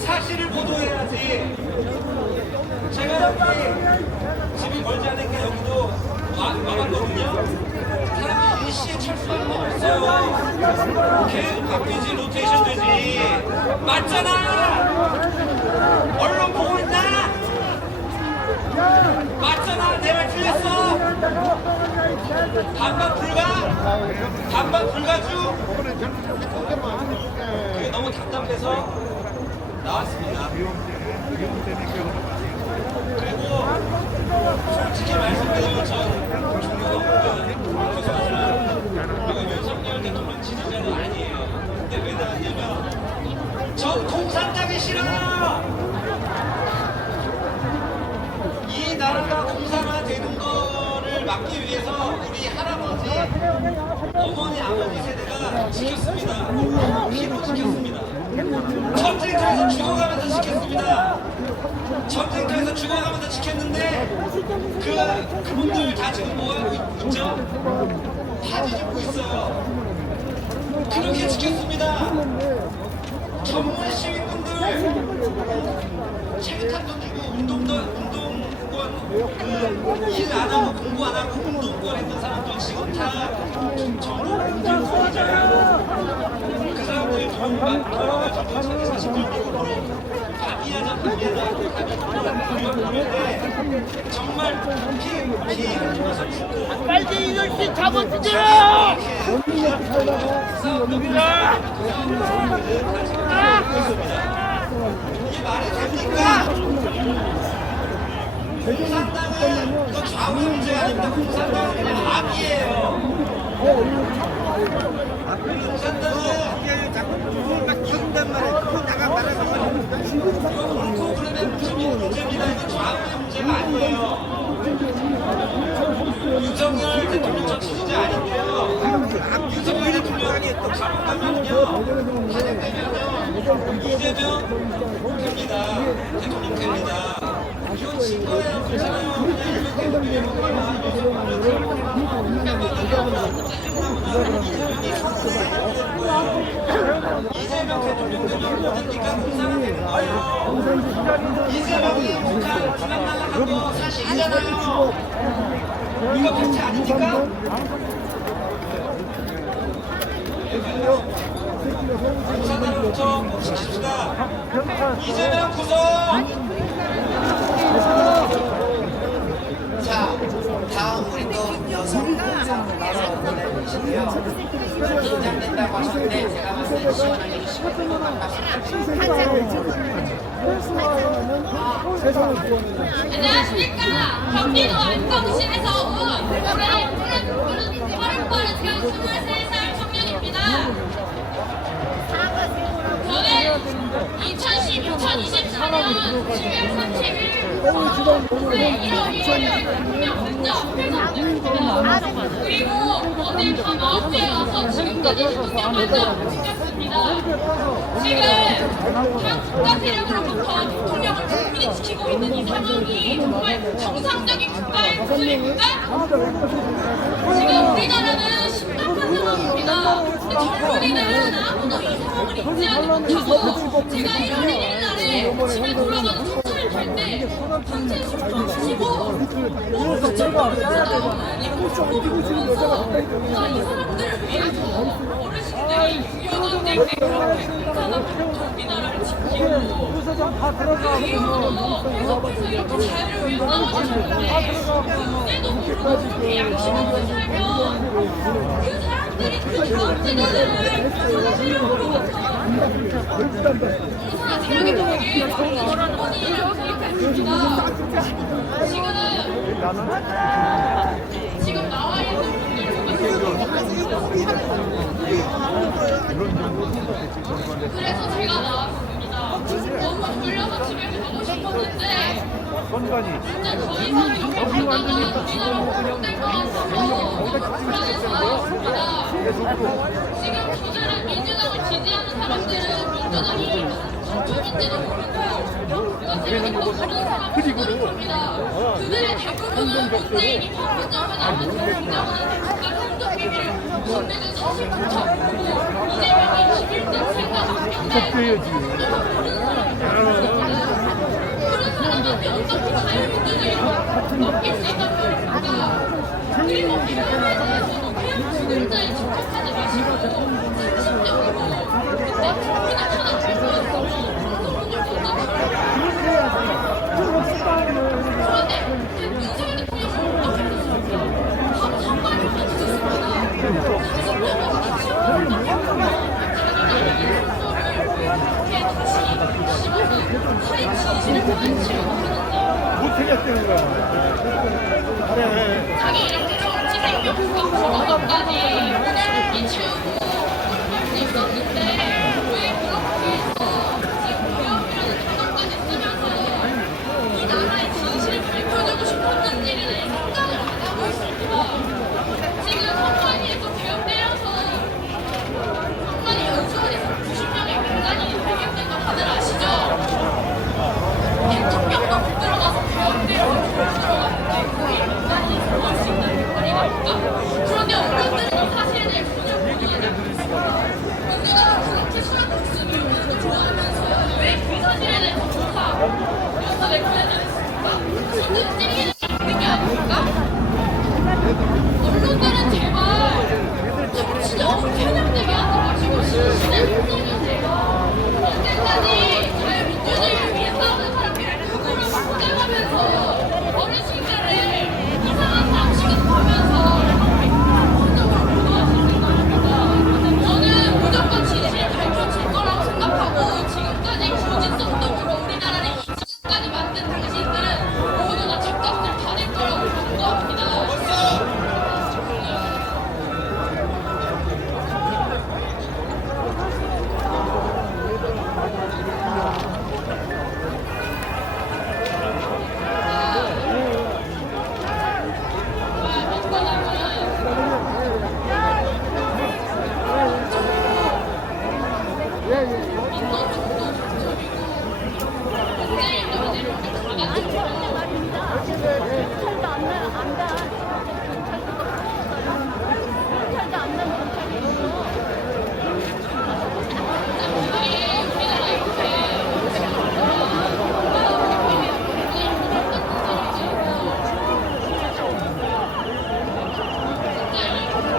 사실을 보도해야지. 제가 여기 집이 멀지 않으니까 여기도 와봤거든요. 사람이 일시에 철수하는 건 없어요. 계속 바뀌지, 로테이션 되지. 맞잖아. 언론 보고 있나? 맞잖아. 내 말 틀렸어. 반박 불가? 반박 불가주? 그게 너무 답답해서 나왔습니다. 그리고 솔직히 말씀드리면 전 종교가 없고요. 윤석열 대통령 지지자는 아니에요. 근데 왜 나왔냐면 전 공산당이 싫어요. 이 나라가 공산화되는 거를 막기 위해서 우리 할아버지, 어머니, 아버지 세대가 지켰습니다. 피로 지켰습니다. 전쟁터에서 죽어가면서 지켰습니다. 전쟁터에서 죽어가면서 지켰는데 그분들 다 지금 뭐하고 있죠? 다 뒤집고 있어요. 그렇게 지켰습니다. 전문 시민분들 체류탄 던지고 운동권 일 안 하고 공부 안 하고 운동권 했던 사람들 지금 다 전부 운동권이잖아요. 그 사람들이 돈 벌어가지고 자기 자식들 미국으로 가비하자 하고 가는데 정말 피 흘리면서 죽고 빨리 이것이 잡아주세요! 이게 말이 됩니까? 공산당은 이거 좌우의 문제가 아닙니다. 공산당은 그냥 악이에요. 공산당은 자꾸 키운단 말이에요. 키우다가 말아서 이거 옳고 그러면 문제입니다. 이거 좌우의 문제가 아니에요. 윤석열 대통령 저 지지자 아닌데요. 윤석열 대통령이 또 잘못 가면요. 탄핵되면요. 이재명 됩니다. 대통령 됩니다. 이건 진 거예요. 그렇잖아요. 이재명 대통령 되면 모든니까 공산화 되는 거예요. 이재명이 북한 주간 날라간 거 사실이잖아요. 이거 팩트 아닙니까? 공산화로부터 꼭 지킵시다. 이재명 구속! 자, 다음 우리 또 여성 공사분 나서 보내주시고요. 긴장된다고 하셨는데 제가 봤을 때 시원하게 해주시고 금방 안녕하십니까. 경기도 안성시에서 온 빠른 23살 청년입니다. 저는 2024년 7월 30일부터 올해 1월 1일에 대통령 문자 앞에서 왔습니다. 그리고 어제 밤 9시에 와서 지금까지 대통령만장 지켰습니다. 지금 각 국가 세력으로부터 대통령을 국민이 지키고 있는 이 상황이 정말 정상적인 국가의 모습입니까? 지금 우리나라는 심각한 상황입니다. 근데 젊은이들은 아무도 이 상황을 인지하지 못하고 제가 1월 1일 날에 집에 돌아가는 청소를 할때 단체 술좀 드시고 너무 부쩍거리잖아요. 이거 보면서 이 사람들을 위해서 어르신들이 유연원들이 그렇게 공산화부터 우리나라를 지키고 계속해서 이렇게 자유를 위해 싸워주는데 그때도 모르고 그렇게 양심 없이 살면 그 사람들이 그 다음 세대들을 공산화 세력으로부터 공산화 세력이 되게 정권이라는 원인이라고 생각했습니다. 지금 그래서 제가 나왔습니다. 너무 졸려서 집에 가고 싶었는데 진짜 더 이상 이렇게 가다가 우리나라 잘못될 것 같아서 불안해서 나왔습니다. 지금 저들은 민주당을 지지하는 사람들은 민주당이 민주인지도 모르고 이것을 믿고 모르는 사람들이 겁니다. 그들의 대부분은 문재인이 평균적으로 아무 평균적으로 국가 상급 비밀을 건네는 사실 붙였고 이재명이 21등 생각하는데 모르는 사람입니다. 그런 사람한테 어떻게 자유민주주의를 맡길 수 있단 말입니까? 그리고 배움에 대해서도 배움 주권자에 집착하지 마시고 상식적으로 그때 국민을 찾아줄 거였으면 그분을 그런데 윤석열 대통령은 어떻게 됐습니까? 바로 선관위로 앉으셨습니다. 상식적으로 자기 이름대로 지생명과 보호까지 오늘 비추고 할 수 있었는데 왜 그렇게 해서 지금 배움이라는 단어까지 쓰면서 이 나라의 진실을 밝혀주고 싶었는지를 생각을 안 하고 있습니다. 지금 선관위에서 배움 때려서 선관위 연수원에서 90명의 민간인이 발견된 거 다들 아시죠? 대통령도 못 들어가서 배움대로 못 들어갔는데 거의 민간인이 들어갈 수 있는 거리가 그런데 언론들은 이 사실에 대해 전혀 본의를 하고 있습니다. 민주당은 그렇게 수락 국수를 요구를 좋아하면서요. 왜 그 사실에 대해서 조사하고 연설을 보내드렸습니까? 손들은 찌르기는 있는 게 아닙니까? 언론들은 제발 정치 너무 편향되게 하지 마시고 진실에 분석해주세요. 언제까지 자유민주주의를 위해 싸우는 사람들을 누구를 확장하면서 어르신들을 이상한 사람 취급하면서 한쪽으로 보도하실 생각입니다. 저는 무조건 진실이 밝혀질 거라고 생각하고 지금까지 조직 선동으로 우리나라를 이 지경까지 만든 당신들은 모두 다 집값을 받을 거라고 경고합니다.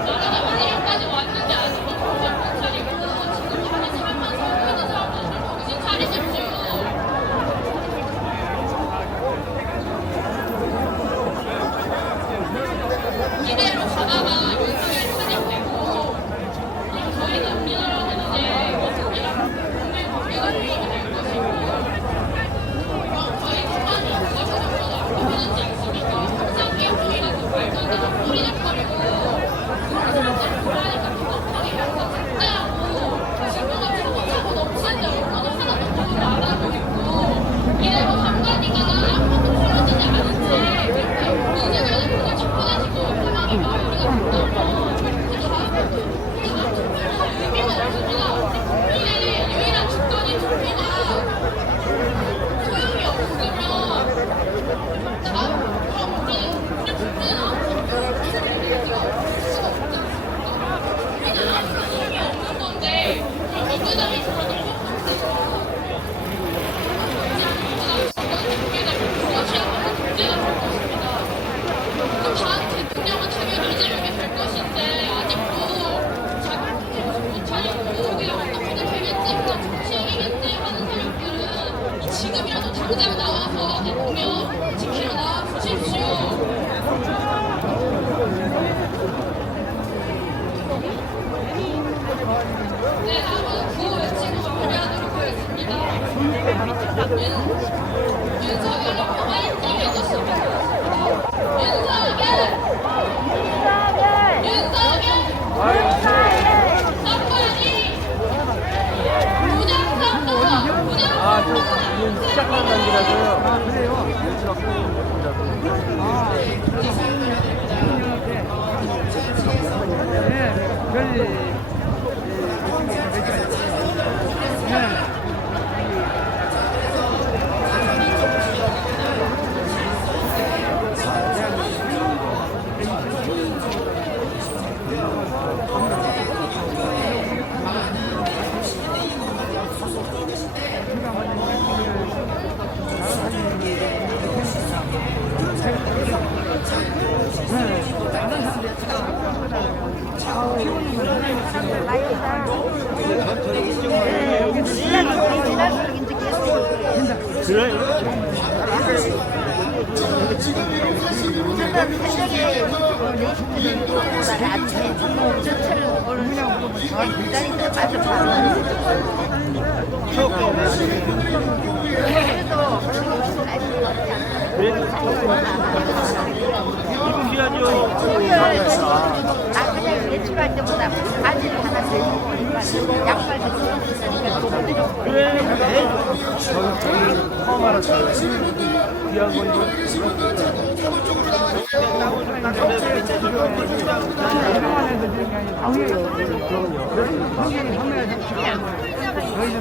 나라가 만일까지 왔는데 아직도 정신 못 차리고 지금 다시 살면서 하는 사람들 정신 차리십시오. 이대로 가다가 윤석열 탄핵되고 그럼 저희는 우리나라는 이제 국민 범죄가 유입이 될 것이고 그럼 저희 사람이 무엇이 정도가 앞으로는지 않습니까? 상기업주의가 그 말도 안 되는 소리를 버리고 그런 사람들을 보라니까 비겁하게 약간 작자하고 신경을 차고차고 넘치는데 언론은 하나도 보도를 안 하고 있고 이대로 한가니가 아무것도 벌어지지 않은 채 이제는 그게 척박해지고 상황이 마무리가 된다. 나 그냥 외출할 때보다 바지를 하나 들고 양말 들고 그래. 처음 알았어요. 귀한 건지.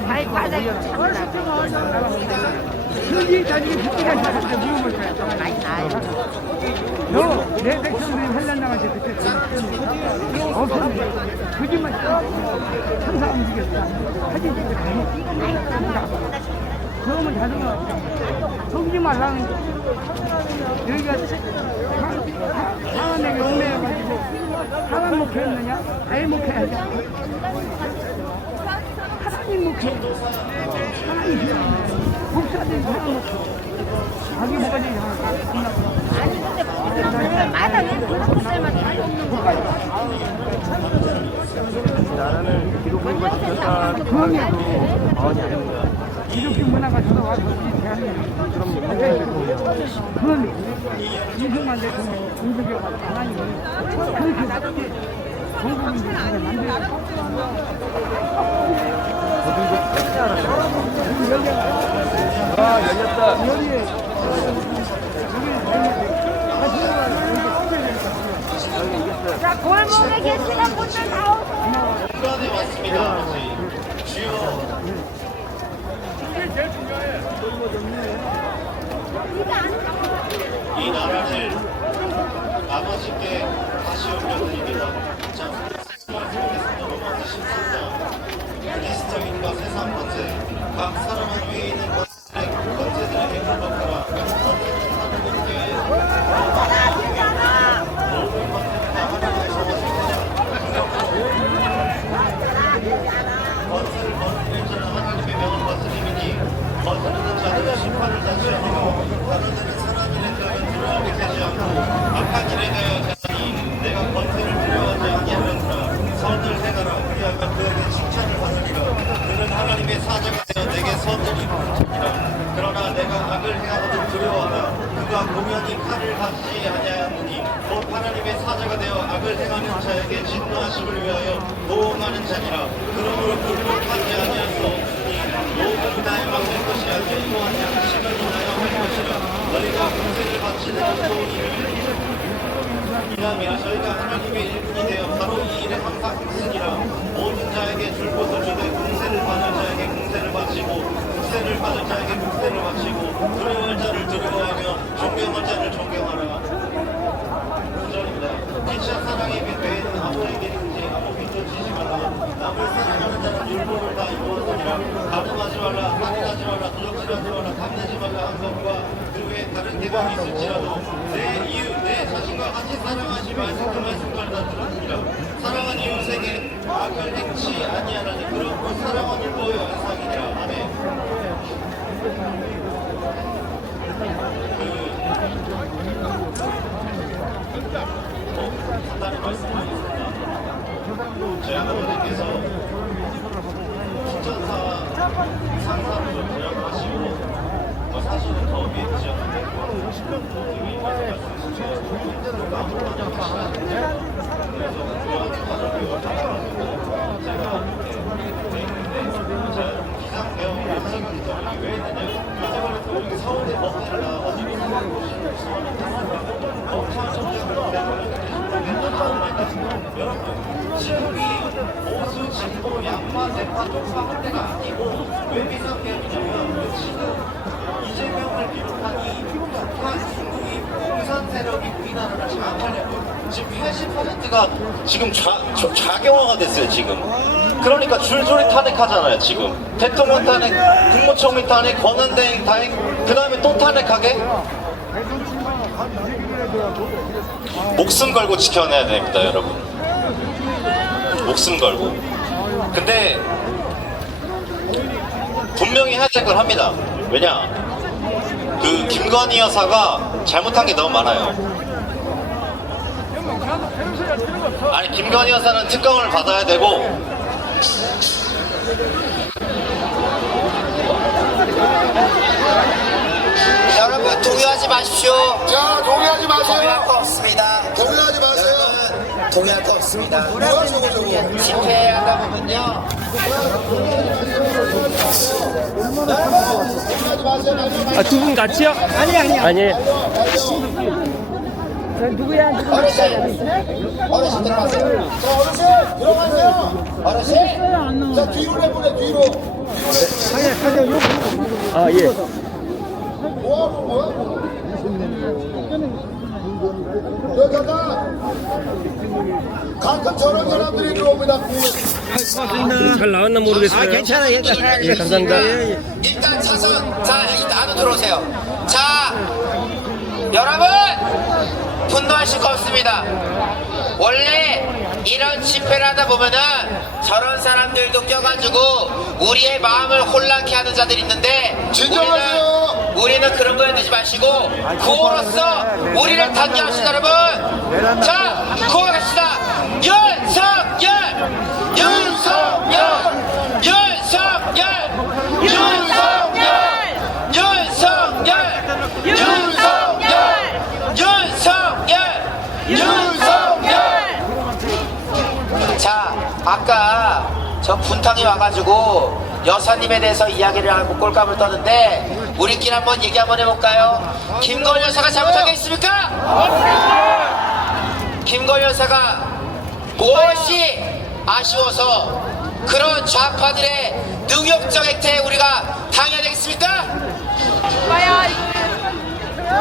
발바닥이 참나 여기 다니기 붙기가 나한테 물어볼 거야. 많이 나요. 너내 백성들이 환란 나한테 그때 없었는데 거짓말 천사 움직였다. 사진 찍고 다녔다. 그러면 자전거 속지 말라는 거. 여기가 상한에게 옥내여가지고 상한 목회했느냐? 애 목회하자. 하나님 목회. 하나님 목사들이 상한 목회. 자기 뭐가 제일 이상할까? 아니 근데 마당에 그런 것들만 다 없는 거 나라는 기독교가 지켰다. 그럼요. 아니 아닙니다. 기독교 문화가 들어와서 우리 대한민국 그건 이승만 대통령 공주교가 하나님을 그렇게 낮게 전국민들을 만들고 아 열렸다. 여기에 자 골목에 계시는 분들 다 오세요. 불안해 왔습니다. 아버지. 주여. 이 나라를 아버지께 다시 올려드립니다. 자, 말씀에서 너무 많으십니다. 그리스도인과 세상 권세, 각 사람은 위에 있는 것들의 권세들에게 굴복하라. 하나님께 모든 권세가 하나님께서 권세를 거느리는 자는 하나님의 명을 거스림이니 거스르는 자들은 심판을 받지 아니고 거느리는 사람들에 대하여 두려움이 되지 않고 악한 일에 대하여 자니 내가 권세를 두려워하지 아니하였으나 선을 행하라. 그리하면 그에게 칭찬을 받으리라. 그는 하나님의 사자가 되어 내게 선을 이루리라. 그러나 내가 악을 행하거든 두려워하며 그가 공연히 칼을 받지 아니하였느니 곧 하나님의 사자가 되어 악을 행하는 자에게 진노하심을 위하여 보호하는 자니라. 그러므로 굴복하지 아니할 수 없으니 모든 나의 맡을 것이 아니요 또한 양심을 인하여 할 것이라. 너희가 공세를 바치는 소리를 이라며 저희가 하나님의 일꾼이 되어 바로 이 일에 항상 힘쓰니라. 모든 자에게 줄 곳을 주되 공세를 받을 자에게 공세를 바치고 국세를 받을 자에게 국세를 바치고 두려워할 자를 두려워하며 존경할 자를 존경하라. 9절입니다. 피차 사랑의 빛 외에는 아무에게 있지 아무 빛도 지지 말라. 남을 사랑하는 자는 율법을 다 이루었으니라. 가늠하지 말라, 살인하지 말라, 도적질하지 말라, 탐내지 말라 한 것과 그 외에 다른 계명이 있을지라도 내 이웃 내 자신과 같이 사랑하지 말고 그 말씀을 다 들었습니다. 사랑한 이웃에게 악을 행치 아니하나니 그러므로 사랑은 율법의 완성이니라. 아멘. 간단히 말씀드리겠습니다. 제 아버지께서 추천사 상사로 좀 제약하시고 사실은 더 위에 지었는데 50년 동안 왜 했느냐? 서울에 법대를 나와가지고 여러분 지금이 보수, 진보, 양파, 대파, 쪽파 할 때가 아니고 왜 비상계엄이냐면 지금 이재명을 비롯하니 북한, 중국이 공산 세력이 우리나라를 장악하려고 지금 80%가 지금 좌경화가 됐어요 지금. 그러니까 줄줄이 탄핵하잖아요 지금. 대통령 탄핵, 국무총리 탄핵, 권한대행 탄핵, 그 다음에 또 탄핵하게? 목숨 걸고 지켜내야 됩니다, 여러분. 목숨 걸고. 근데 분명히 해야 될 걸 합니다. 왜냐? 그 김건희 여사가 잘못한 게 너무 많아요. 아니, 김건희 여사는 특검을 받아야 되고, 여러분 동요하지 마십시오. 자, 동의하지 마세요. 동요할 거 없습니다. 동의하지 마세요. 여러분 동요할 거 없습니다. 뭐야, 저거. 집회하다 보면요. 아, 두 분 같이요? 아니. 누구야? 어르신 들어가세요. 자, 어르신, 들어가세요. 어르신 자, 뒤로 내보내, 뒤로. 아, 예. 뭐하고. 가끔 저런 사람들이 들어옵니다. 잘 나왔나 모르겠어요. 괜찮아요. 예, 감사합니다. 일단 차선. 자, 일단 안으로 들어오세요. 자, 여러분 분노하실 거 없습니다. 원래 이런 집회를 하다 보면은 저런 사람들도 껴가지고 우리의 마음을 혼란케 하는 자들이 있는데 진정하세요. 우리는 그런 거에 넣지 마시고 구호로서 우리를 단결하시다 여러분. 자, 구호합시다. 윤석열, 윤석열, 윤석열, 윤석열, 윤석열, 윤석열, 윤석열, 윤석열. 자, 아까 저 분탕이 와가지고 여사님에 대해서 이야기를 하고 꼴값을 떠는데 우리끼리 한번 얘기 한번 해볼까요? 김건희 여사가 잘못한 게 있습니까? 김건희 여사가 무엇이 아쉬워서 그런 좌파들의 능욕적 행태에 우리가 당해야 되겠습니까?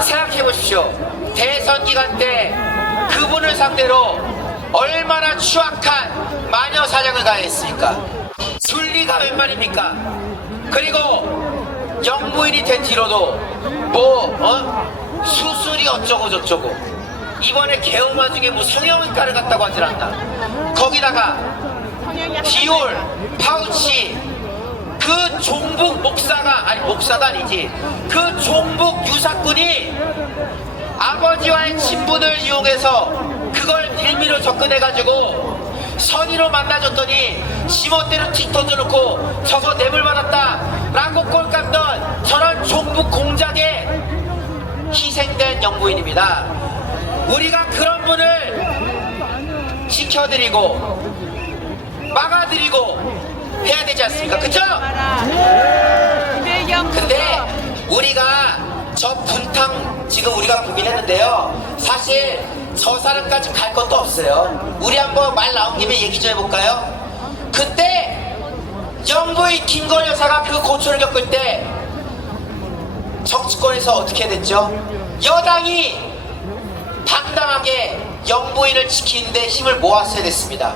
생각해 보십시오. 대선 기간 때 그분을 상대로 얼마나 추악한 마녀 사냥을 가했습니까? 순리가 웬 말입니까? 그리고 영부인이 된 뒤로도 수술이 어쩌고 저쩌고 이번에 개엄마 중에 뭐 성형외과를 갔다고 하질 않나. 거기다가 디올, 파우치 그 종북 목사가 아니지 그 종북 유사꾼이 아버지와의 친분을 이용해서 그걸 빌미로 접근해가지고 선의로 만나줬더니 지멋대로 틱 던져놓고 저거 뇌물 받았다 라고 꼴값던 저런 종북 공작에 희생된 영부인입니다. 우리가 그런 분을 지켜드리고 막아드리고 해야 되지 않습니까? 그쵸? 근데 우리가 저 분탕 지금 우리가 고민했는데요. 사실 저 사람까지 갈 것도 없어요. 우리 한번 말 나온 김에 얘기 좀 해볼까요? 그때 영부인 김건희 여사가 그 고초를 겪을 때 정치권에서 어떻게 됐죠? 여당이 당당하게 영부인을 지키는데 힘을 모았어야 됐습니다.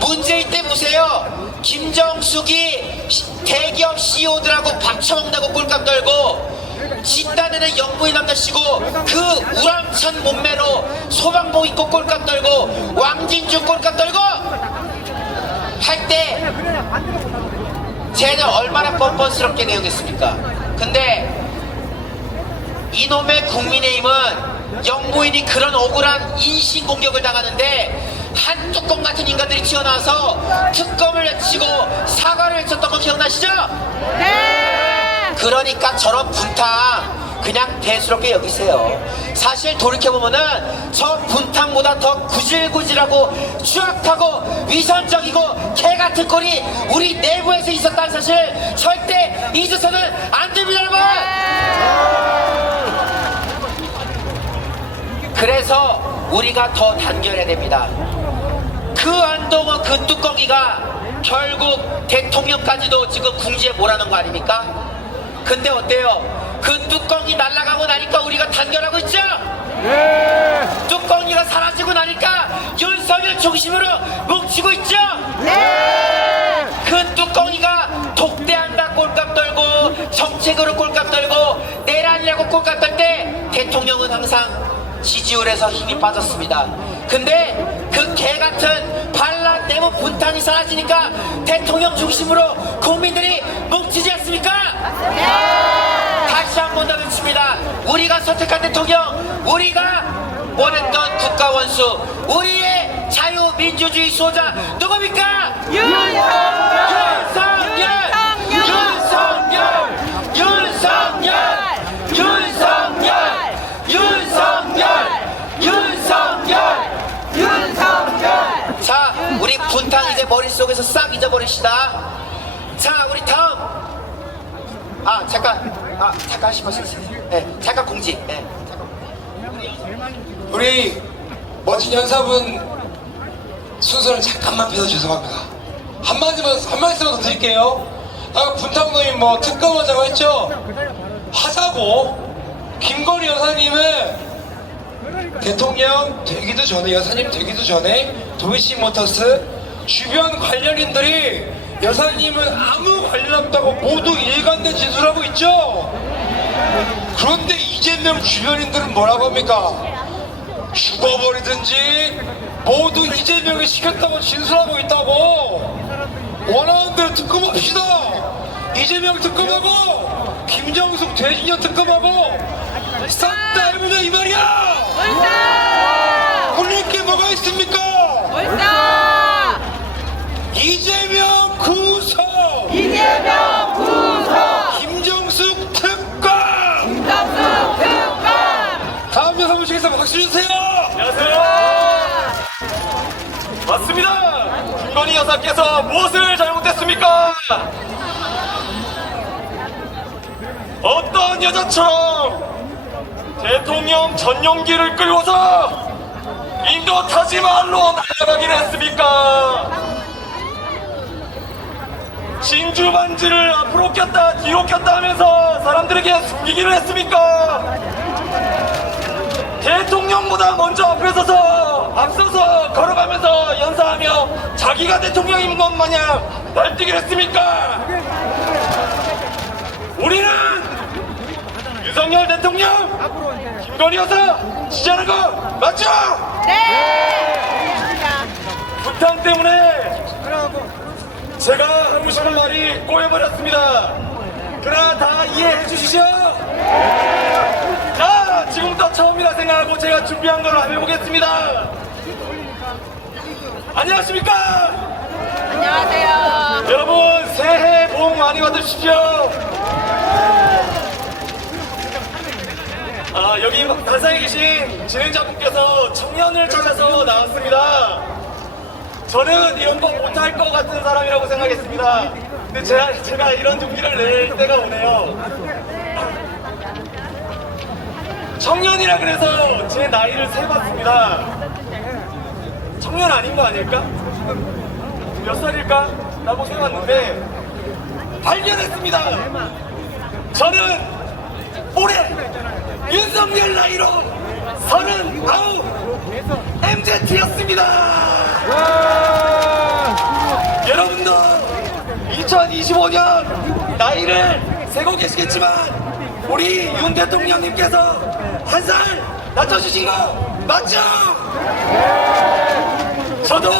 문재인 때 보세요. 김정숙이 대기업 CEO들하고 밥 처먹는다고 꼴값 떨고 집단에는 영부인 남자치고 그 우람찬 몸매로 소방복 입고 꼴값 떨고 왕진주 꼴값 떨고 할 때 쟤는 얼마나 뻔뻔스럽게 내용했습니까? 근데 이놈의 국민의힘은 영부인이 그런 억울한 인신공격을 당하는데 한 뚜껑 같은 인간들이 튀어나와서 특검을 외치고 사과를 외쳤던 거 기억나시죠? 네! 그러니까 저런 분탕 그냥 대수롭게 여기세요. 사실 돌이켜보면은 저 분탕보다 더 구질구질하고 추악하고 위선적이고 개같은 꼴이 우리 내부에서 있었다는 사실 절대 잊어서는 안 됩니다 여러분. 그래서 우리가 더 단결해야 됩니다. 그 한동안 그 뚜껑이가 결국 대통령까지도 지금 궁지에 몰아넣은 거 아닙니까? 근데 어때요? 그 뚜껑이 날아가고 나니까 우리가 단결하고 있죠? 네. 뚜껑이가 사라지고 나니까 윤석열 중심으로 뭉치고 있죠? 네. 그 뚜껑이가 독대한다 꼴값 떨고 정책으로 꼴값 떨고 내란이라고 꼴값 떨 때 대통령은 항상 지지율에서 힘이 빠졌습니다. 근데 그 개같은 반란 내부 분탕이 사라지니까 대통령 중심으로 국민들이 뭉치지 않습니까? 다시 한 번 더 외칩니다. 우리가 선택한 대통령, 우리가 원했던 국가원수, 우리의 자유민주주의 수호자 누굽니까? 자, 우리 분탕 이제 머릿속에서 싹 잊어버리시다. 자, 우리 다음. 잠깐 하시면 네, 잠깐 공지. 네. 우리 멋진 연사분 순서를 잠깐만 빗어 죄송합니다. 한 말씀만 더 드릴게요. 분탕노인 뭐 특검하자고 했죠? 하자고. 김건희 여사님은 대통령 되기도 전에, 여사님 되기도 전에 도이치모터스 주변 관련인들이 여사님은 아무 관련 없다고 모두 일관된 진술하고 있죠? 그런데 이재명 주변인들은 뭐라고 합니까? 죽어버리든지 모두 이재명이 시켰다고 진술하고 있다고. 원하는 대로 특검합시다. 이재명 특검하고 김정숙 대진여 특검하고 싹 다 해보자 이 말이야. 홀릴 게 뭐가 있습니까? 이재명 구속! 김정숙 특검! 다음 여사 모시겠습니다. 박수 주세요. 안녕하세요. 맞습니다. 김건희 여사께서 무엇을 잘못했습니까? 어떤 여자처럼 대통령 전용기를 끌고서 인도 타지마할로 날아가기를 했습니까? 진주 반지를 앞으로 꼈다 뒤로 꼈다 하면서 사람들에게 숨기기를 했습니까? 대통령보다 먼저 앞서서 걸어가면서 연사하며 자기가 대통령인 것 마냥 날뛰기를 했습니까? 우리는 윤석열 대통령, 김건희 여사 지지하는 거 맞죠? 분탕 때문에 제가 하고 싶은 말이 꼬여버렸습니다. 그러나 다 이해해 주시죠? 자, 지금부터 처음이라 생각하고 제가 준비한 걸 해보겠습니다. 안녕하십니까? 안녕하세요. 여러분, 새해 복 많이 받으십시오. 여기 단상에 계신 진행자분께서 청년을 찾아서 나왔습니다. 저는 이런 거 못할 것 같은 사람이라고 생각했습니다. 근데 제가 이런 용기를 낼 때가 오네요. 청년이라 그래서 제 나이를 세봤습니다. 청년 아닌 거 아닐까? 몇 살일까? 라고 세봤는데 발견했습니다. 저는 올해 윤석열 나이로 39 MZ였습니다. 여러분도 2025년 나이를 세고 계시겠지만 우리 윤 대통령님께서 한 살 낮춰주신 거 맞죠? 저도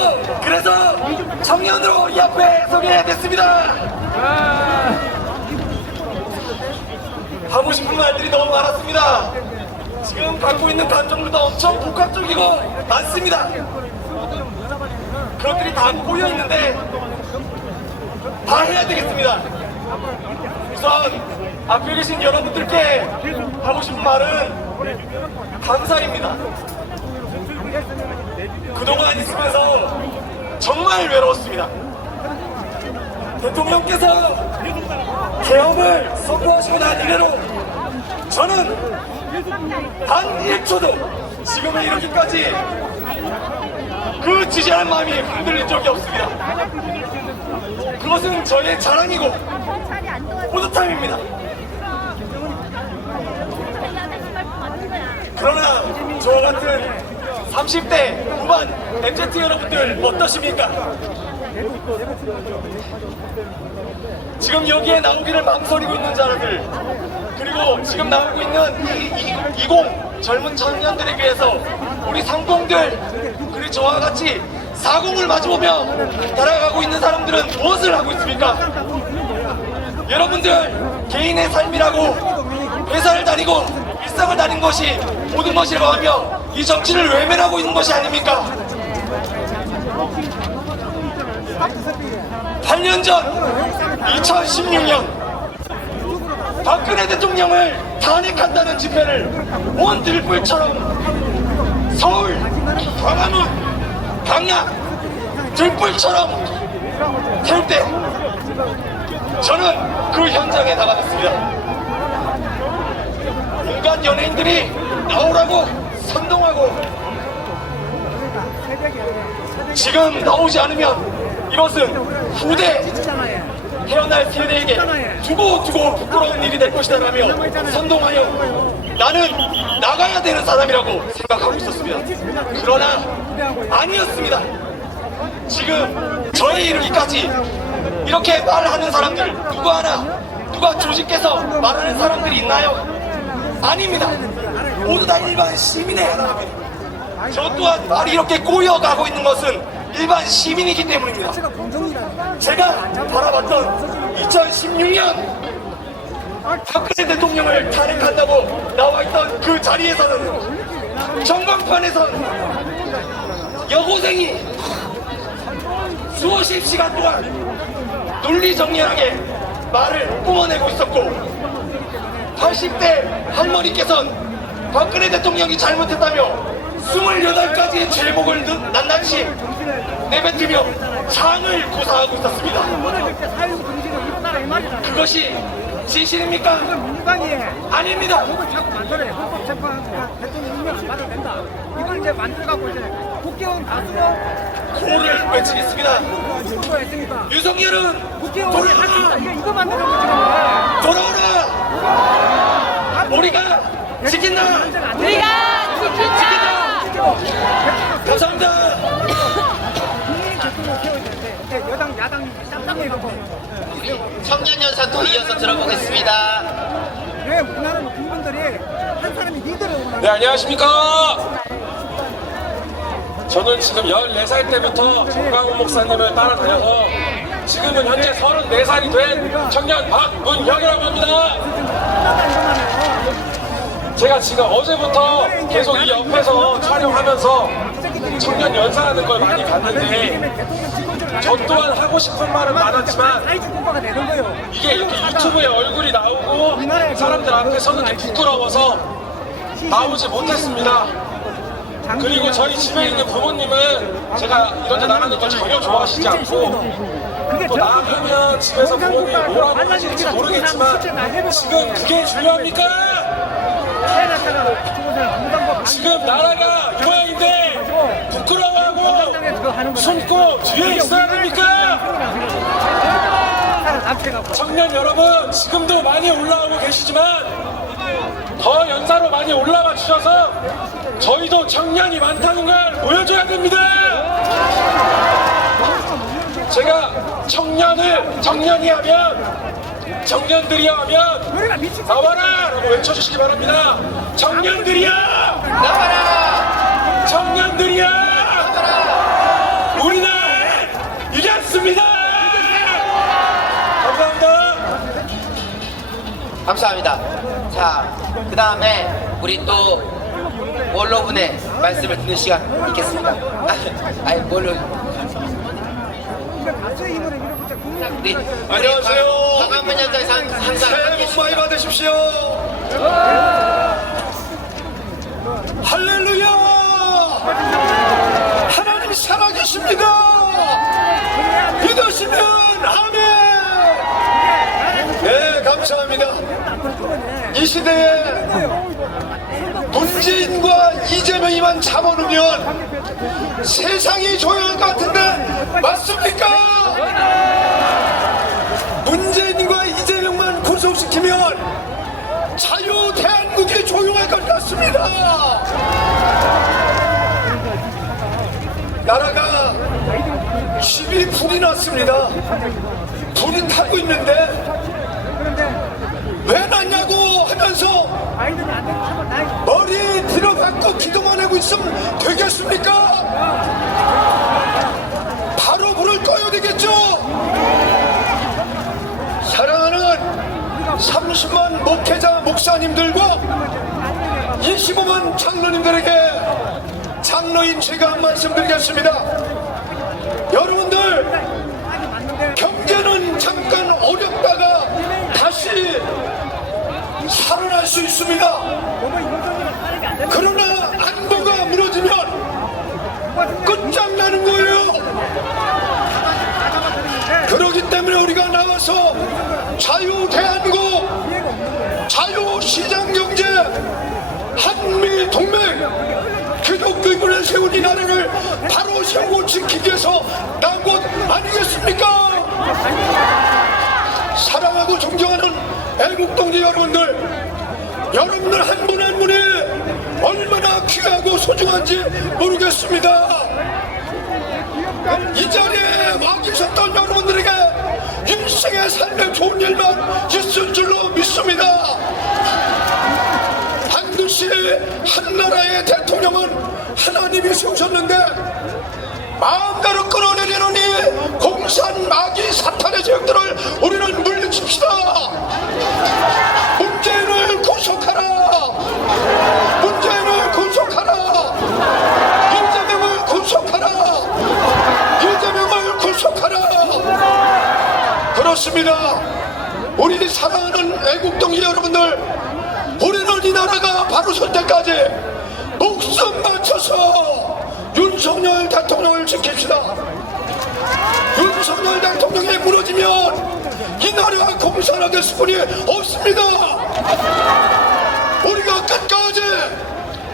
그래서 청년으로 이 앞에 서게 됐습니다. 하고 싶은 말들이 너무 많았습니다. 지금 갖고 있는 감정들도 엄청 복합적이고 많습니다. 그것들이 다 꼬여 있는데 다 해야 되겠습니다. 우선 앞에 계신 여러분들께 하고 싶은 말은 감사입니다. 그동안 있으면서 정말 외로웠습니다. 대통령께서 개혁을 선포하시고 난 이래로 저는 단 1초도 지금에 이르기까지 그 지지하는 마음이 흔들린 적이 없습니다. 그것은 저의 자랑이고 뿌듯함입니다. 그러나 저와 같은 30대 후반 MZ 여러분들 어떠십니까? 지금 여기에 나오기를 망설이고 있는 자들 그리고 지금 나오고 있는 20 젊은 청년들에 비해서 우리 30들 그리고 저와 같이 40을 마주보며 살아가고 있는 사람들은 무엇을 하고 있습니까? 여러분들 개인의 삶이라고 회사를 다니고 일상을 다닌 것이 모든 것이라고 하며 이 정치를 외면하고 있는 것이 아닙니까? 8년 전 2016년 박근혜 대통령을 탄핵한다는 집회를 온 들불처럼 서울, 광화문, 강남 들불처럼 태울 때 저는 그 현장에 나가봤습니다. 온갖 연예인들이 나오라고 선동하고 지금 나오지 않으면 이것은 후대 태어날 세대에게 두고 부끄러운 일이 될 것이다라며 선동하여 나는 나가야 되는 사람이라고 생각하고 있었습니다. 그러나 아니었습니다. 지금 저에 이르기까지 이렇게 말하는 사람들 누가 조직해서 말하는 사람들이 있나요? 아닙니다. 모두 다 일반 시민의 하나입니다. 저 또한 말이 이렇게 꼬여가고 있는 것은 일반 시민이기 때문입니다. 제가 바라봤던 2016년 박근혜 대통령을 탄핵한다고 나와있던 그 자리에서는 전광판에선 여고생이 수십 시간 동안 논리정연하게 말을 뿜어내고 있었고 80대 할머니께서는 박근혜 대통령이 잘못했다며 28가지의 죄목을 낱낱이 내뱉으며 장을 고사하고 있었습니다. 그것이 진실입니까? 아닙니다. 이걸 이제 만들어가고 이제 국회의원 다수로 구호를 외치겠습니다. 윤석열은 돌아오라! 이거 만들어가고 지금 돌아오라! 우리가 지킨다! 우리가 지킨다. 감사합니다. 국민 대통령 세워야 되는데 여당 야당이 쌍쌍해갖고 청년연사 또 이어서 들어보겠습니다. 왜 우리나라는 국민들이 한 사람이 리더를 원하는 네, 안녕하십니까. 저는 지금 14살 때부터 정강훈 목사님을 따라다녀서 지금은 현재 34살이 된 청년 박문혁이라고 합니다. 제가 지금 어제부터 계속 이 옆에서 촬영하면서 청년 연사하는 걸 많이 봤는데 저 또한 하고 싶은 말은 많았지만 사이즈 공부가 되는 거예요. 이게 이렇게 유튜브에 얼굴이 나오고 사람들 앞에 서는 게 부끄러워서 나오지 못했습니다. 그리고 저희 집에 있는 부모님은 제가 이런 데 나가는 걸 전혀 좋아하시지 않고 또 나가면 집에서 부모님이 뭐라고 하실지 모르겠지만 지금 그게 중요합니까? 지금 나라가 이 모양인데 부끄러워하고 숨고 뒤에 있어야 됩니까? 청년 여러분, 지금도 많이 올라오고 계시지만 더 연사로 많이 올라와 주셔서 저희도 청년이 많다는 걸 보여줘야 됩니다. 제가 청년이 하면 청년들이야 하면 나와라! 라고 외쳐주시기 바랍니다. 청년들이야! 나와라! 청년들이야! 우리는 이겼습니다! 감사합니다. 감사합니다. 자, 그 다음에 우리 또 원로분의 말씀을 듣는 시간 있겠습니다. 아니, 원로. 우리 안녕하세요. 광화문 현장에서 항상 새해 복 많이 받으십시오. 할렐루야! 하나님 살아계십니다. 믿으시면 아멘. 네, 감사합니다. 이 시대에 문재인과 이재명이만 잡아놓으면 세상이 조용할 것 같은데 맞습니까? 문재인과 이재명만 구속시키면 자유 대한민국이 조용할 것 같습니다. 나라가 집이 불이 났습니다. 불이 타고 있는데 왜 났냐고 하고 있으면 되겠습니까? 바로 불을 꺼야 되겠죠? 사랑하는 30만 목회자 목사님들과 25만 장로님들에게 장로인 제가 한 말씀 드리겠습니다. 여러분들, 경제는 잠깐 어렵다가 다시 살아날 수 있습니다. 그러나 안보가 무너지면 끝장나는 거예요. 그렇기 때문에 우리가 나와서 자유대한국, 자유시장경제, 한미동맹, 기독교인을 세운 이 나라를 바로 세우고 지키기 위해서 나온 것 아니겠습니까? 사랑하고 존경하는 애국동지 여러분들, 여러분들 한 분 한 분이 얼마나 귀하고 소중한지 모르겠습니다. 이 자리에 와 계셨던 여러분들에게 인생의 삶에 좋은 일만 있을 줄로 믿습니다. 반드시 한 나라의 대통령은 하나님이 세우셨는데 마음대로 끌어내리는 이 공산 마귀 사탄의 세력들을 우리는 물리칩시다. 문재인을 구속하라. 문재인을 구속하라. 이재명을 구속하라. 이재명을 구속하라. 그렇습니다. 우리 사랑하는 애국동지 여러분들, 우리는 이 나라가 바로 설 때까지 목숨 바쳐서 윤석열 대통령을 지킵시다. 윤석열 대통령이 무너지면 이 나라가 공산화될 수뿐이 없습니다. 우리가 끝까지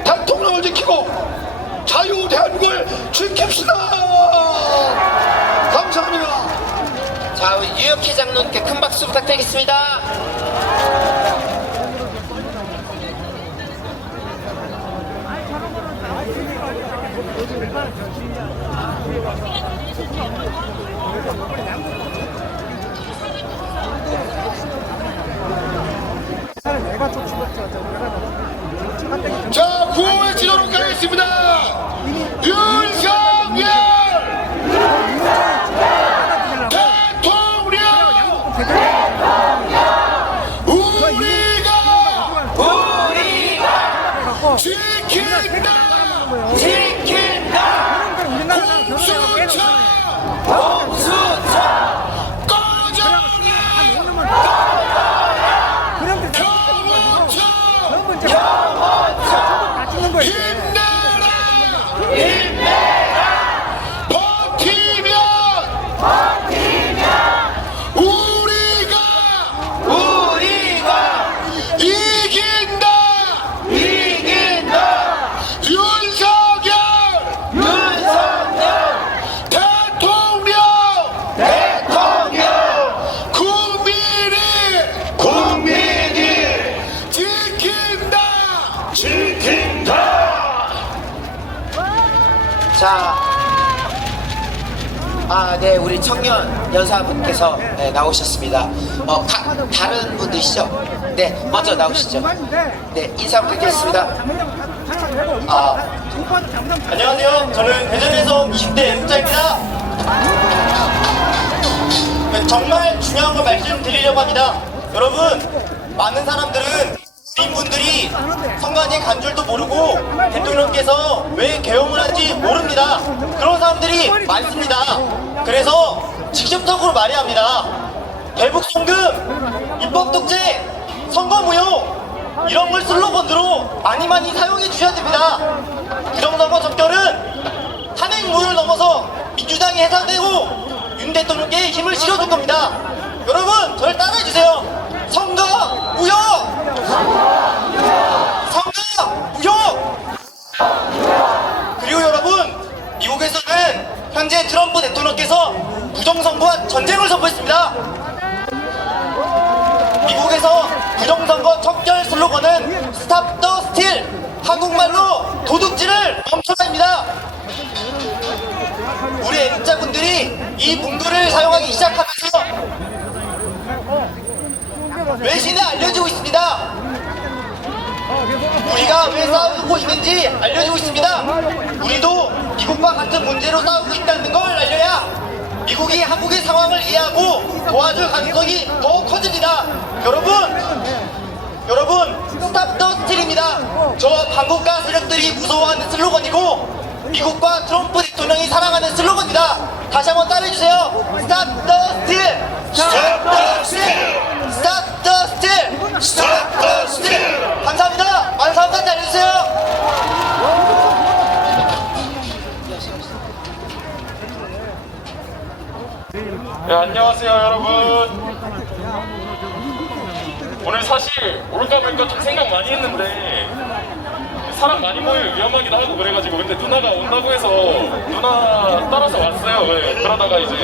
대통령을 지키고 자유대한국을 지킵시다. 감사합니다. 자, 우리 유혁희 장로님께 큰 박수 부탁드리겠습니다. 자, 구호에 지도록 하겠습니다. 윤석열 대통령, 우리가 지킨다. 공수처 꺼져라. 힘내라. 버티면 우리가 이긴다. 윤석열 대통령 국민이 지킨다. 자, 네, 우리 청년 연사분께서 나오셨습니다. 다른 분들이시죠? 네, 먼저 나오시죠. 네, 인사 부탁드리겠습니다. 안녕하세요. 저는 대전에서 온 20대 애국자입니다. 정말 중요한 걸 말씀드리려고 합니다. 여러분, 많은 사람들은 주인분들이 선관위 간 줄도 모르고 대통령께서 왜 계엄을 한지 모릅니다. 그런 사람들이 많습니다. 그래서 직접적으로 말해야 합니다. 대북 송금, 입법 독재, 선거무효, 이런 걸 슬로건으로 많이 사용해 주셔야 됩니다. 부정선거 접결은 탄핵무효를 넘어서 민주당이 해산되고 윤 대통령께 힘을 실어줄 겁니다. 여러분, 저를 따라해 주세요. 선거무효! 선거무효! 그리고 여러분, 미국에서는 현재 트럼프 대통령께서 부정선거와 전쟁을 선포했습니다. 미국에서 부정선거 척결 슬로건은 스탑 더 스틸, 한국말로 도둑질을 멈춰라입니다. 우리 애국자분들이 이 문구를 사용하기 시작하면서 외신에 알려지고 있습니다. 우리가 왜 싸우고 있는지 알려주고 있습니다. 우리도 미국과 같은 문제로 싸우고 있다는 걸 알려야 미국이 한국의 상황을 이해하고 도와줄 가능성이 더욱 커집니다. 여러분, 스탑 더 스틸입니다. 저 반국가 세력들이 무서워하는 슬로건이고 미국과 트럼프 대통령이 사랑하는 슬로건입니다. 다시 한번 따라해주세요. 스탑 더 스틸! Stop the steal! 스탑 더 스틸! Stop the steal! 감사합니다. 많은 사람까지 알려주세요. 네, 안녕하세요 여러분. 오늘 사실 올까 말까 좀 생각 많이 했는데 사람 많이 모이면 위험하기도 하고 그래가지고, 근데 누나가 온다고 해서 누나 따라서 왔어요. 네, 그러다가 이제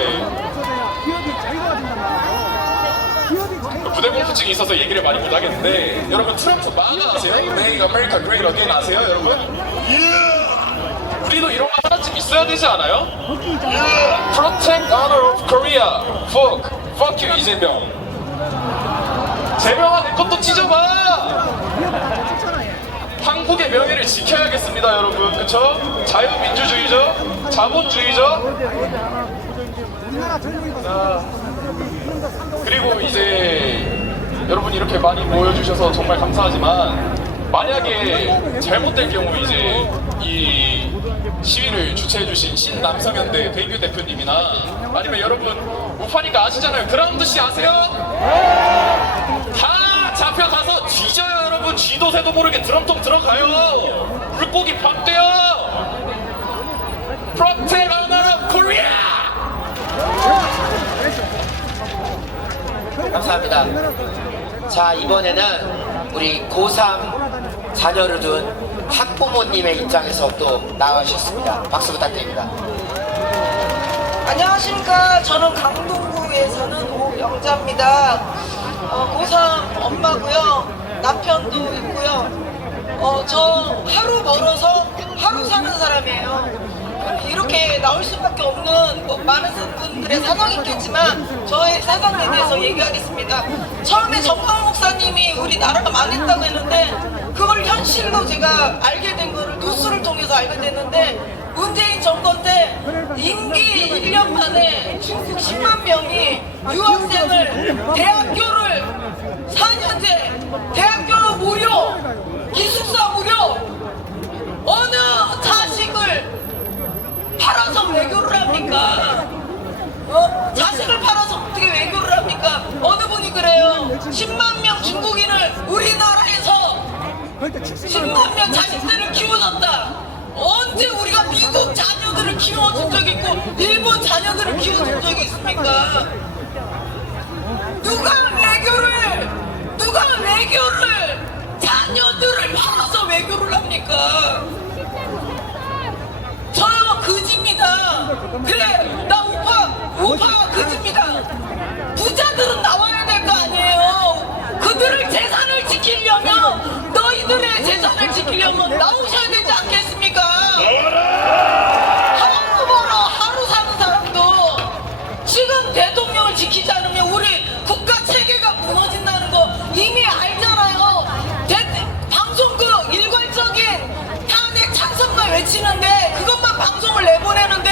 부대공포증이 있어서 얘기를 많이 못 하겠는데, 여러분 트럼프 만화 아세요? Make America Great Again 아세요 여러분? 우리도 이런 거 하나쯤 있어야 되지 않아요? Protect honor of Korea. Fuck you 이재명. 재명아 내 것도 찢어봐. 한국의 명예를 지켜야겠습니다 여러분. 그쵸? 자유민주주의죠? 자본주의죠? 자, 그리고 이제 여러분 이렇게 많이 모여주셔서 정말 감사하지만, 만약에 잘못될 경우 이제 이 시위를 주최해주신 신남성현대 배규 대표님이나 아니면 여러분 우파니까 아시잖아요. 그라운드 씨 아세요? 다 잡혀가서 뒤져요 여러분. 쥐도 새도 모르게 드럼통 들어가요. 물고기 밥돼요. Protect honor of Korea. 감사합니다. 자, 이번에는 우리 고3 자녀를 둔 학부모님의 입장에서 또 나와주셨습니다. 박수 부탁드립니다. 안녕하십니까. 저는 강동구에 사는 오영자입니다. 고3 엄마고요. 남편도 있고요. 저 하루 벌어서 하루 사는 사람이에요. 이렇게 나올 수밖에 없는 많은 분들의 사정이 있겠지만 저의 사정에 대해서 얘기하겠습니다. 처음에 정광 목사님이 우리나라가 망했다고 했는데 그걸 현실로 제가 알게 된 거를 뉴스를 통해서 알게 됐는데, 문재인 정권 때 임기 1년 만에 중국 10만 명이 유학생을 대학교를 4년제 대학교 무료, 기숙사 무료, 어느 자식을 팔아서 외교를 합니까? 자식을 팔아서 어떻게 외교를 합니까? 어느 분이 그래요. 10만 명 중국인을 우리나라에서 10만 명 자식들을 키워줬다. 언제 우리가 미국 자녀들을 키워준 적이 있고 일본 자녀들을 키워준 적이 있습니까? 누가 외교를 자녀들을 팔아서 외교를 합니까? 저요 그지입니다. 그래, 나 우파 그지입니다. 부자들은 나와야 될 거 아니에요. 그들을 재산을 지키려면, 너희들의 재산을 지키려면 나오셔야 되지 않겠습니까? 하루 벌어 하루 사는 사람도 지금 대통령을 지키지 않으면 우리 국가 체계가 무너진다는 거 이미 알잖아요. 방송국 일괄적인 탄핵 찬성만 외치는데, 그것만 방송을 내보내는데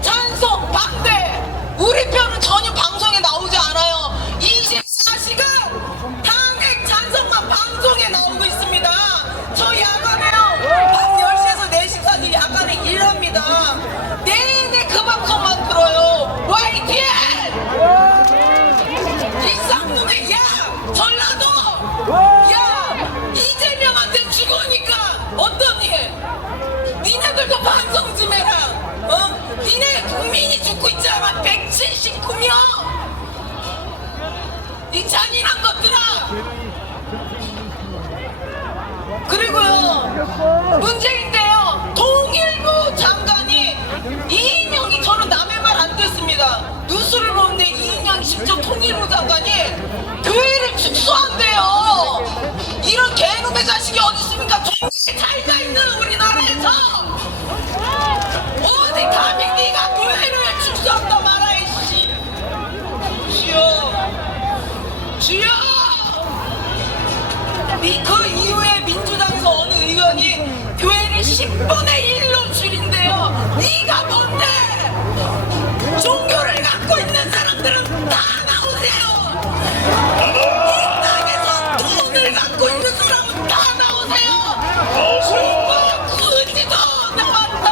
찬성 반대, 우리 편은 전혀 방송에 나오지 않아요. 24시간 탄핵 찬성만 방송에 나오고 있습니다. 저 야간에요, 밤 10시에서 4시까지 야간에 일합니다. 내내 그 방송만 들어요. YTN 이상놈의, 야 전라도, 야 이재명한테 죽으니까 어떠니? 니네들도 방송 좀 해라. 니네 국민이 죽고 있잖아. 179명. 이 잔인한 것들아. 그리고요, 문제인데요, 통일부 장관이 이인영이, 저는 남의 말 안 듣습니다. 뉴스를 보는데 이인영이 직접 통일부 장관이 교회를 축소한대요. 이런 개놈의 자식이 어디 있습니까? 자리가 있는 우리나라에서 어디 감히 네가 교회를 축소한다 말아. 이씨. 주여 10분의 1로 줄인대요. 네가 뭔데? 종교를 갖고 있는 사람들은 다 나오세요. 이 땅에서 돈을 갖고 있는 사람은 다 나오세요. 그지도 나왔다.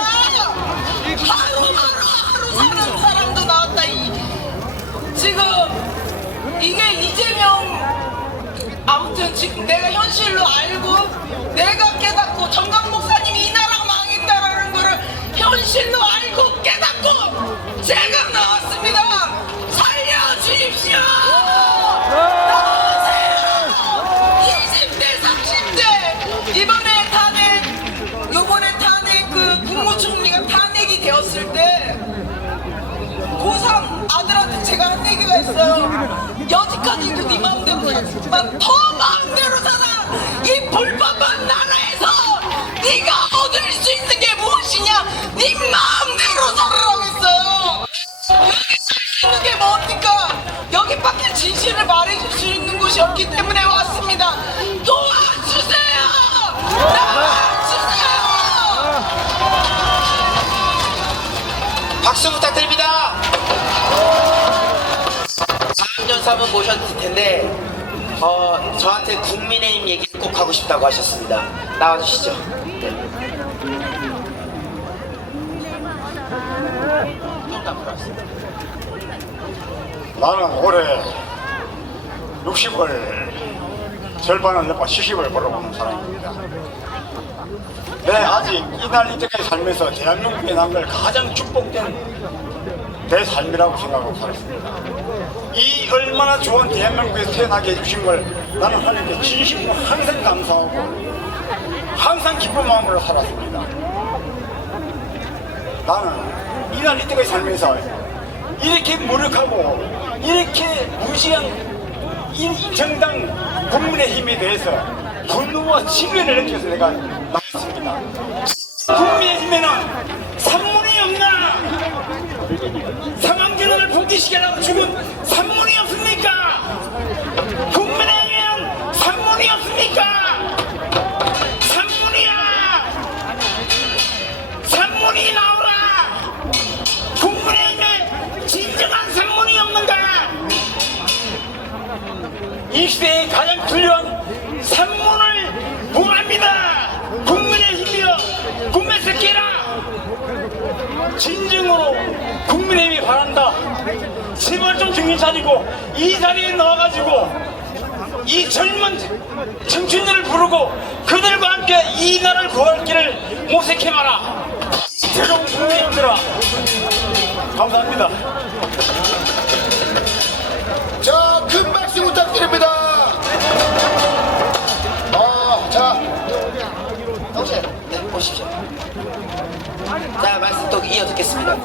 하루 사는 사람도 나왔다. 지금 이게 이재명, 아무튼 지금 내가 현실로 알고 내가 깨닫고 정강 목사님이 이 나라 망했다라는 거를 현실로 알고 깨닫고 제가 나왔습니다. 살려주십시오. 나오세요. 20대 30대 요번에 탄핵 그 국무총리가 탄핵이 되었을 때 고3 아들한테 제가 한 얘기가 있어요. 여지까지도 네 마음대로 살았지만 더 마음대로 살아. 이 불법한 나라에서 네가 얻을 수 있는 게 무엇이냐? 네 마음대로 살으라고 했어요. 여기 살 수 있는 게 뭡니까? 여기밖에 진실을 말해줄 수 있는 곳이 없기 때문에 왔습니다. 도와주세요. 나와주세요. 박수 부탁드립니다. 다음 연사분 모셨을 텐데 저한테 국민의힘 얘기를 꼭 하고 싶다고 하셨습니다. 나와주시죠. 네. 나는 올해 60을 절반을 넘어 70을 벌어보는 사람입니다. 네, 아직 이날 이때까지 살면서 대한민국에 난 걸 가장 축복된 내 삶이라고 생각하고 살았습니다. 이 얼마나 좋은 대한민국에서 태어나게 해주신 걸 나는 하나님께 진심으로 항상 감사하고 항상 기쁜 마음으로 살았습니다. 나는 이날 이때까지 살면서 이렇게 무력하고 이렇게 무시한 이 정당 국민의힘에 대해서 분노와 지면을 느껴서 내가 나왔습니다. 국민의힘에는 산문이 없나? 상황전환을 포기시키려고 죽은 산문이 없습니까? 국민의힘에는 산문이 없습니까? 산문이야! 산문이 나오라! 국민의힘에 진정한 산문이 없는가? 이 시대에 가장 훌륭한 산문을 구합니다. 국민의힘이여 꿈에서깨라. 진정으로 국민의힘이 바란다. 제발 좀 정신 차리고 이 자리에 나와가지고 이 젊은 청춘들을 부르고 그들과 함께 이 나라를 구할 길을 모색해봐라. 새로운 국민의힘들아, 감사합니다. 자, 큰 박수 부탁드립니다. 자, 혹시 네, 보십시오. 자, 말씀 또 이어 듣겠습니다.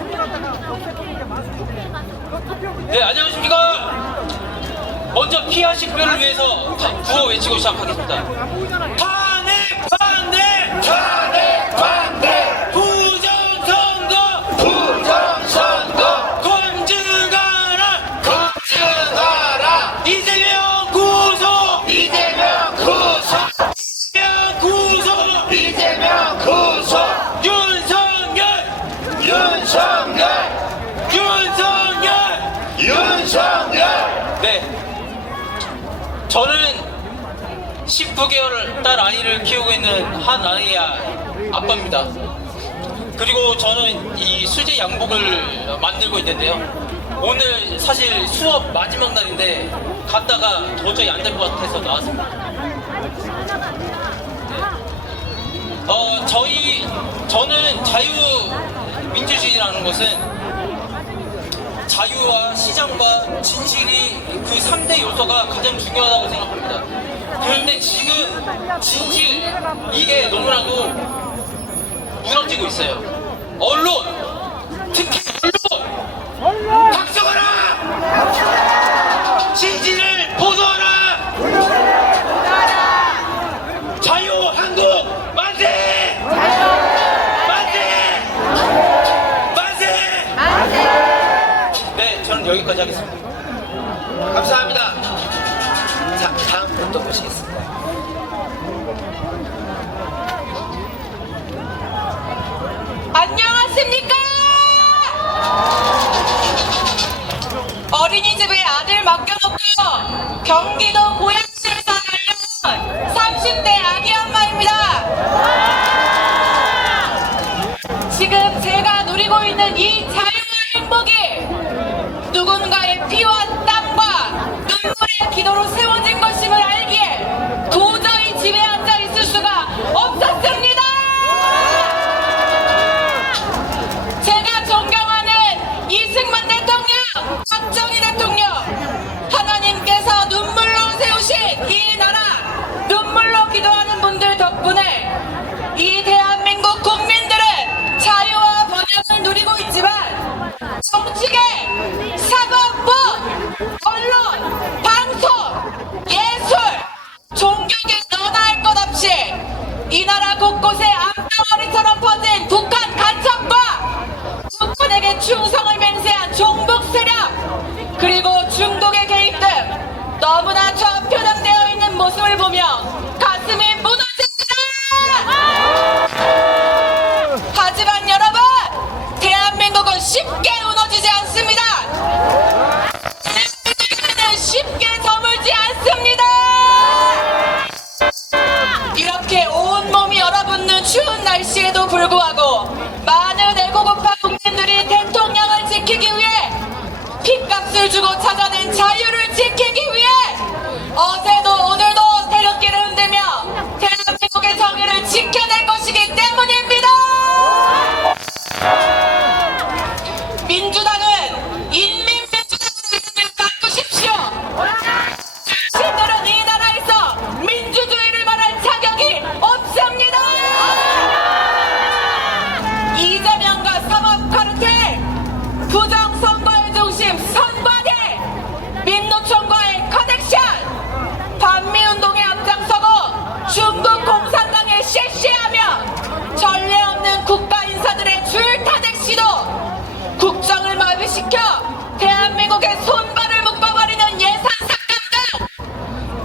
네, 안녕하십니까. 먼저 피하신 분을 위해서 구호 외치고 시작하겠습니다. 탄핵 반대! 탄핵 반대! 부정선거! 부정선거! 검증하라! 검증하라! 이재명 구속! 이재명 구속! 이재명 구속! 이재명 구속! 윤석열! 윤석열! 윤석열! 윤석열! 네. 저는 19개월 딸 아이를 키우고 있는 한 아이의 아빠입니다. 그리고 저는 이 수제 양복을 만들고 있는데요. 오늘 사실 수업 마지막 날인데 갔다가 도저히 안 될 것 같아서 나왔습니다. 저는 자유민주주의라는 것은 자유와 시장과 진실이 그 3대 요소가 가장 중요하다고 생각합니다. 그런데 지금 진실, 이게 너무나도 무너지고 있어요. 언론, 특히 언론! 각성하라! 진실을 보도하라! 자유 한국 만세! 만세! 만세! 네, 저는 여기까지 하겠습니다. 감사합니다. 자, 다음 분 또 모시겠습니다. 맡겨놓고 경기도 고양시에서 달려온 30대 아기 엄마입니다. 지금 제가 누리고 있는 이 자유와 행복이 누군가의 피와 땀과 눈물의 기도로 세워진 것임을 알기에 도저히 집에 앉아 있을 수가 없었습니다. 제가 존경하는 이승만 대통령, 박정희 대통령, 하나님께서 눈물로 세우신 이 나라, 눈물로 기도하는 분들 덕분에 이 대한민국 국민들은 자유와 번영을 누리고 있지만 정치계, 사법부, 언론, 방송, 예술, 종교계 너나 할 것 없이 이 나라 곳곳에 암덩어리처럼 퍼진 북한 간첩과 북한에게 충성을 맹세한 종북 세력, 그리고 중국의 개입 등 너무나 좌표당되어 있는 모습을 보며 가슴이 무너집니다. 하지만 여러분, 대한민국은 쉽게 무너지지 않습니다. 대한민국은 쉽게 저물지 않습니다. 이렇게 온몸이 얼어붙는 추운 날씨에도 불구하고 많은 애고급한 국민들이 대통령을 지키기 위해 핏값을 주고 찾아낸 자유를 지키기 위해 어제도 오늘도 태극기를 흔들며 대한민국의 정의를 지켜낼 것이기 때문입니다. 민주당은 인민민주당을 바꾸십시오. 신들은 이 나라에서 민주주의를 말할 자격이 없습니다. 이재명과 상업 카르텔, 부정선거의 중심 선관위, 민노총과의 커넥션, 반미운동에 앞장서고 중국 공산당에 실시하며 전례 없는 국가 인사들의 줄타작 시도, 국정을 마비시켜 대한민국의 손발을 묶어버리는 예산 삭감 등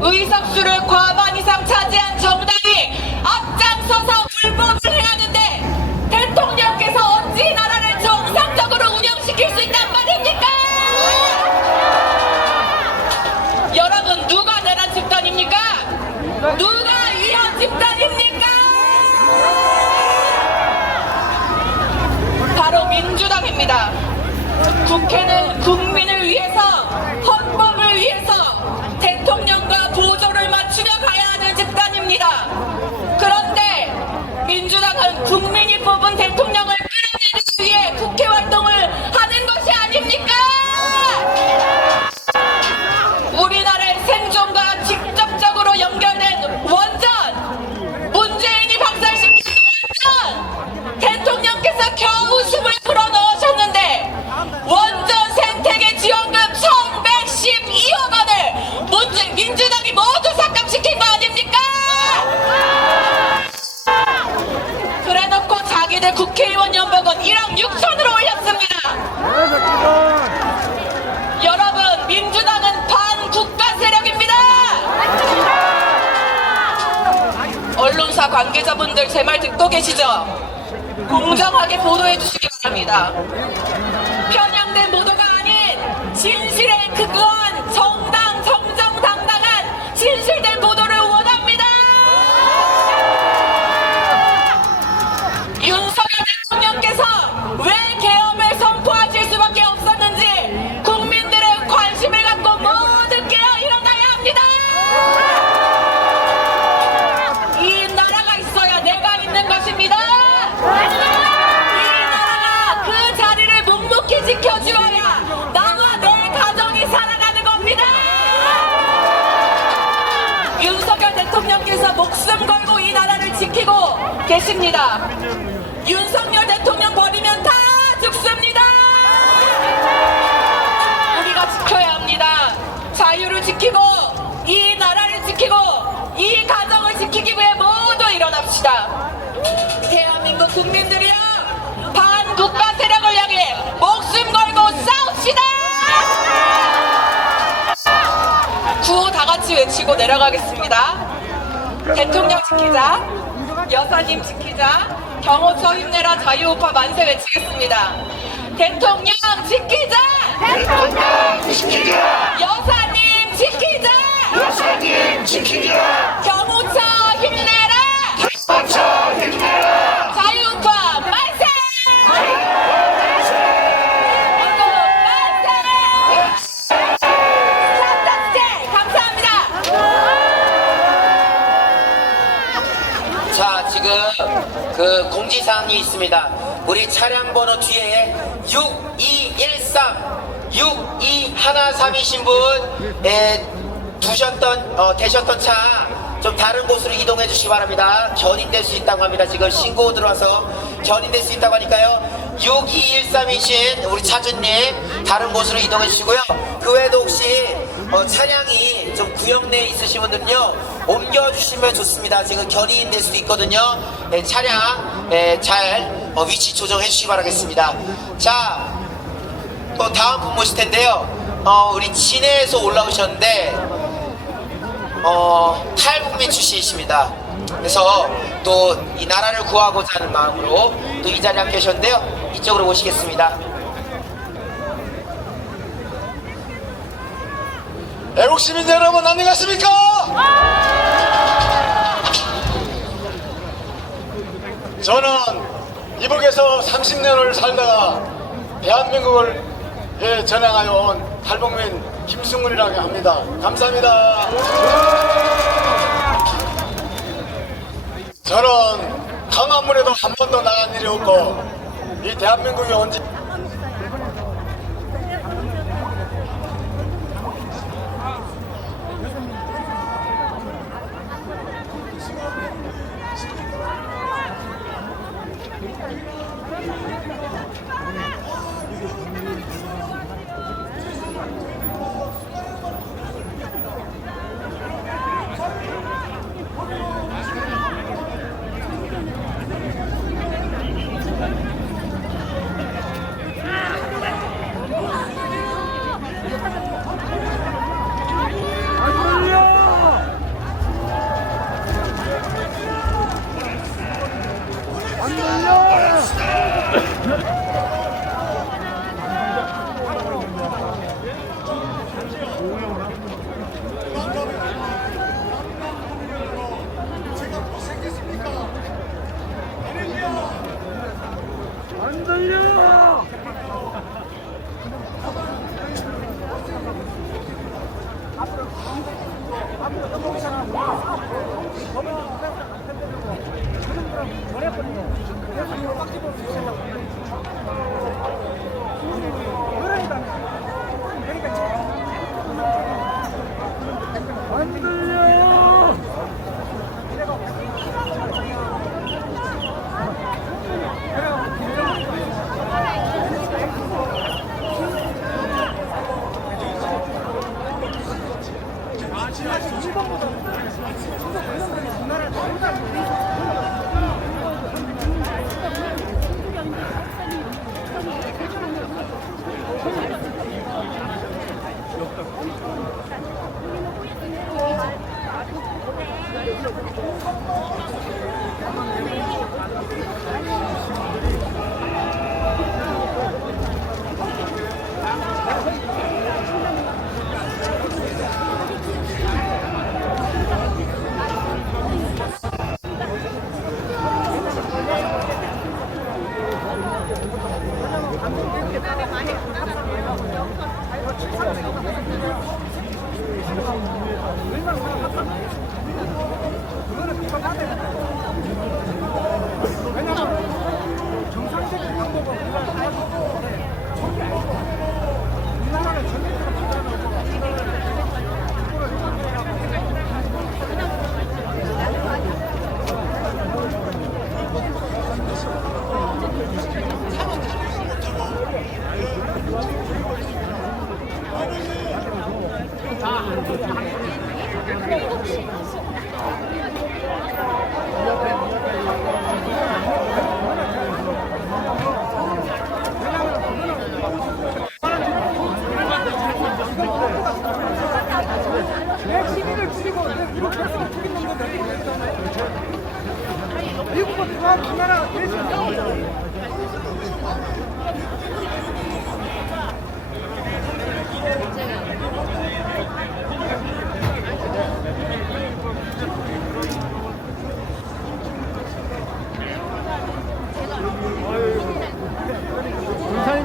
의석수를 과반 이상 차지한 정당이 앞장서서 불법을 행하는데 대통령께서 어찌 이 나라를 정상적으로 운영시킬 수 있단 말입니까? 여러분, 누가 내란 집단입니까? 누가 위헌 집단입니까? 바로 민주당입니다. 국회는 국민을 위해서, 헌법을 위해서 대통령과 보조를 맞추며 가야 하는 집단입니다. 그런데 민주당은 국민이 뽑은 대통령을 끌어내기 위해 국회 활동을 하는 것이 아닙니까? 우리나라의 생존과 직접적으로 연결된 원전, 문재인이 박살시킨 원전, 대통령께서 겨우 숨을 불어넣으셨는데 원전 생태계 지원금 1112억 원을 민주당이 모두 삭감시킨 거 아닙니까? 그래놓고 자기들 국회의원 연봉은 1억 6천으로 올렸습니다. 여러분, 민주당은 반국가 세력입니다. 언론사 관계자분들 제 말 듣고 계시죠? 공정하게 보도해 주시기 바랍니다. 편향된 보도가 아닌 진실에 근거한 정당, 정정당당한 진실된 보도를 원합니다. 윤석열 대통령께서 왜 계엄을 선포하실 수밖에 없었는지 국민들의 관심을 갖고 모두 깨어 일어나야 합니다. 이 나라가 있어야 내가 있는 것입니다. 이 나라가 그 자리를 묵묵히 지켜주어야 나와 내 가정이 살아가는 겁니다. 윤석열 대통령께서 목숨 걸고 이 나라를 지키고 계십니다. 윤석열 대통령 버리면 다 죽습니다. 우리가 지켜야 합니다. 자유를 지키고 이 나라를 지키고 이 가정을 지키기 위해 모두 일어납시다. 대한민국 국민들이여, 반국가 세력을 향해 목숨 걸고 싸웁시다. 구호 다 같이 외치고 내려가겠습니다. 대통령 지키자, 여사님 지키자, 경호처 힘내라, 자유우파 만세 외치겠습니다. 대통령 지키자! 대통령 지키자! 여사님 지키자! 여사님 지키자! 경호처 힘내라! 경호처 힘내라! 자유파 만세! 자, 지금 그 공지사항이 있습니다. 우리 차량 번호 뒤에 6213이신 분, 되셨던 차 좀 다른 곳으로 이동해 주시기 바랍니다. 견인될 수 있다고 합니다. 지금 신고 들어와서 견인될 수 있다고 하니까요. 6213이신 우리 차주님 다른 곳으로 이동해 주시고요. 그 외에도 혹시 차량이 좀 구역 내에 있으신 분들은요, 옮겨주시면 좋습니다. 지금 견인될 수도 있거든요. 차량 잘 위치 조정해 주시기 바라겠습니다. 자, 또 다음 분 모실 텐데요. 우리 진해에서 올라오셨는데 탈북민 출신이십니다. 그래서 또 이 나라를 구하고자 하는 마음으로 또 이 자리에 함께 계셨는데요. 이쪽으로 모시겠습니다. 애국 시민 여러분 안녕하십니까? 저는 이북에서 30년을 살다가 대한민국을 전향하여 온 탈북민 김승훈이라고 합니다. 감사합니다. 저는 강화문에도 한 번도 나간 일이 없고 이 대한민국에 온 지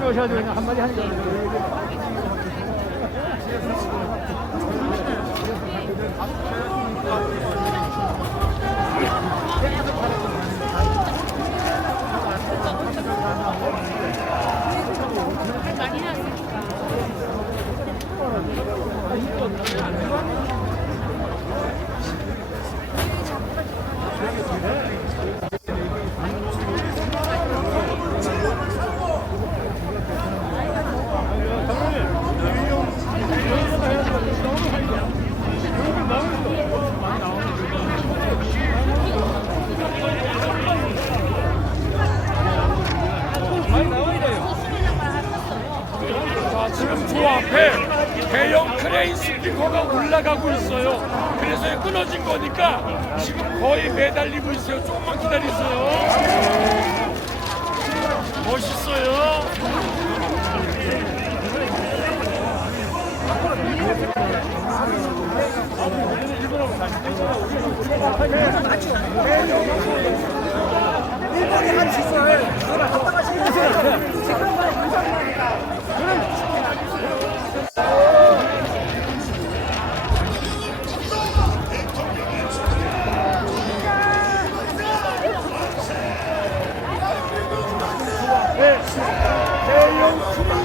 오셔가지고 그냥 한마디 하니까. 지금 저 앞에 대형 크레인 스피커가 올라가고 있어요. 그래서 끊어진 거니까 지금 거의 매달리고 있어요. 조금만 기다리세요.